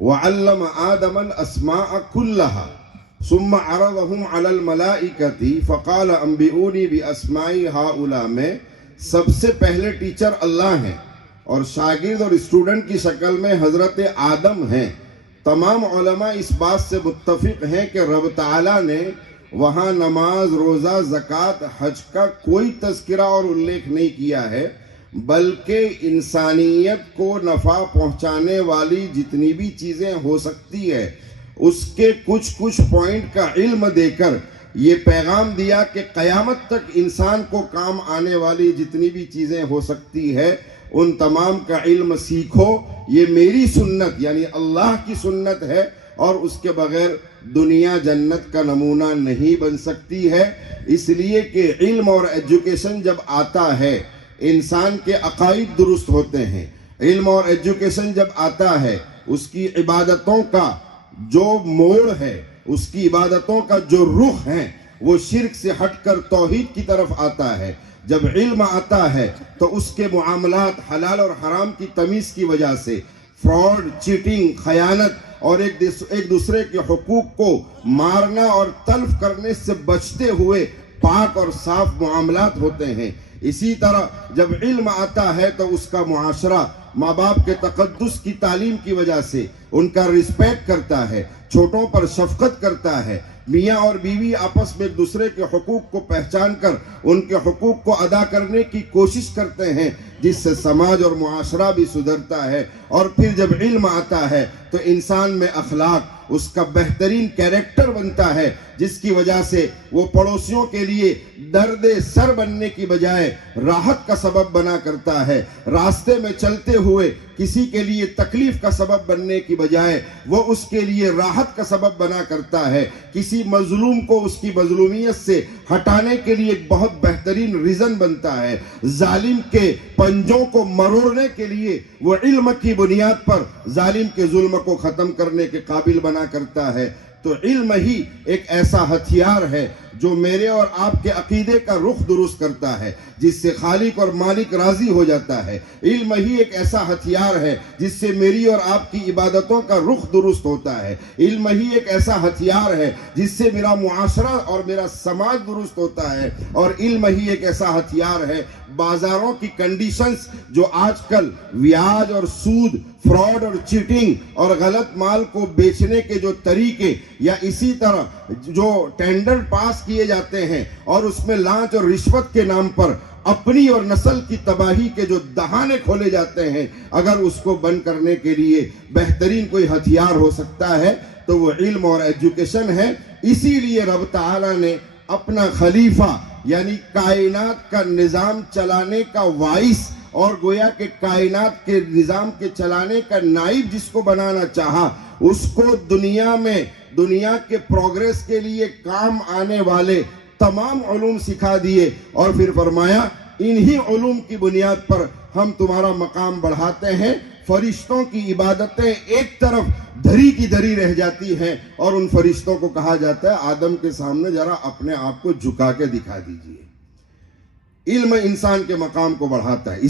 وعلم آدم الاسماء كلها ثم عرضهم على الملائکۃ فقال انبئونی باسماء هؤلاء میں سب سے پہلے ٹیچر اللہ ہیں اور شاگرد اور اسٹوڈنٹ کی شکل میں حضرت آدم ہیں۔ تمام علماء اس بات سے متفق ہیں کہ رب تعالیٰ نے وہاں نماز، روزہ، زکوٰۃ، حج کا کوئی تذکرہ اور الیکھ نہیں کیا ہے، بلکہ انسانیت کو نفع پہنچانے والی جتنی بھی چیزیں ہو سکتی ہے اس کے کچھ پوائنٹ کا علم دے کر یہ پیغام دیا کہ قیامت تک انسان کو کام آنے والی جتنی بھی چیزیں ہو سکتی ہے ان تمام کا علم سیکھو، یہ میری سنت یعنی اللہ کی سنت ہے، اور اس کے بغیر دنیا جنت کا نمونہ نہیں بن سکتی ہے۔ اس لیے کہ علم اور ایجوکیشن جب آتا ہے انسان کے عقائد درست ہوتے ہیں، علم اور ایجوکیشن جب آتا ہے اس کی عبادتوں کا جو موڑ ہے، اس کی عبادتوں کا جو رخ ہے وہ شرک سے ہٹ کر توحید کی طرف آتا ہے۔ جب علم آتا ہے تو اس کے معاملات حلال اور حرام کی تمیز کی وجہ سے فراڈ، چیٹنگ، خیانت اور ایک دوسرے کے حقوق کو مارنا اور تلف کرنے سے بچتے ہوئے پاک اور صاف معاملات ہوتے ہیں۔ اسی طرح جب علم آتا ہے تو اس کا معاشرہ ماں باپ کے تقدس کی تعلیم کی وجہ سے ان کا رسپیکٹ کرتا ہے، چھوٹوں پر شفقت کرتا ہے، میاں اور بیوی آپس میں ایک دوسرے کے حقوق کو پہچان کر ان کے حقوق کو ادا کرنے کی کوشش کرتے ہیں، جس سے سماج اور معاشرہ بھی سدھرتا ہے۔ اور پھر جب علم آتا ہے تو انسان میں اخلاق اس کا بہترین کیریکٹر بنتا ہے، جس کی وجہ سے وہ پڑوسیوں کے لیے درد سر بننے کی بجائے راحت کا سبب بنا کرتا ہے، راستے میں چلتے ہوئے کسی کے لیے تکلیف کا سبب بننے کی بجائے وہ اس کے لیے راحت کا سبب بنا کرتا ہے، کسی مظلوم کو اس کی مظلومیت سے ہٹانے کے لیے ایک بہت بہترین ریزن بنتا ہے، ظالم کے پنجوں کو مروڑنے کے لیے وہ علم کی بنیاد پر ظالم کے ظلم کو ختم کرنے کے قابل بنا کرتا ہے۔ تو علم ہی ایک ایسا ہتھیار ہے جو میرے اور آپ کے عقیدے کا رخ درست کرتا ہے، جس سے خالق اور مالک راضی ہو جاتا ہے۔ علم ہی ایک ایسا ہتھیار ہے جس سے میری اور آپ کی عبادتوں کا رخ درست ہوتا ہے۔ علم ہی ایک ایسا ہتھیار ہے جس سے میرا معاشرہ اور میرا سماج درست ہوتا ہے، اور علم ہی ایک ایسا ہتھیار ہے بازاروں کی کنڈیشنز جو آج کل بیاج اور سود، فراڈ اور چیٹنگ اور غلط مال کو بیچنے کے جو طریقے، یا اسی طرح جو ٹینڈر پاس کیے جاتے ہیں اور اس میں لانچ اور رشوت کے نام پر اپنی اور نسل کی تباہی کے جو دہانے کھولے جاتے ہیں، اگر اس کو بند کرنے کے لیے بہترین کوئی ہتھیار ہو سکتا ہے تو وہ علم اور ایجوکیشن ہے۔ اسی لیے رب تعالیٰ نے اپنا خلیفہ یعنی کائنات کا نظام چلانے کا وائس اور گویا کہ کائنات کے نظام کے چلانے کا نائب جس کو بنانا چاہا، اس کو دنیا کے پروگریس کے لیے کام آنے والے تمام علوم سکھا دیے، اور پھر فرمایا انہی علوم کی بنیاد پر ہم تمہارا مقام بڑھاتے ہیں۔ فرشتوں کی عبادتیں ایک طرف دھری کی دھری رہ جاتی ہیں، اور ان فرشتوں کو کہا جاتا ہے آدم کے سامنے ذرا اپنے آپ کو جھکا کے دکھا دیجئے۔ علم انسان کے مقام کو بڑھاتا ہے۔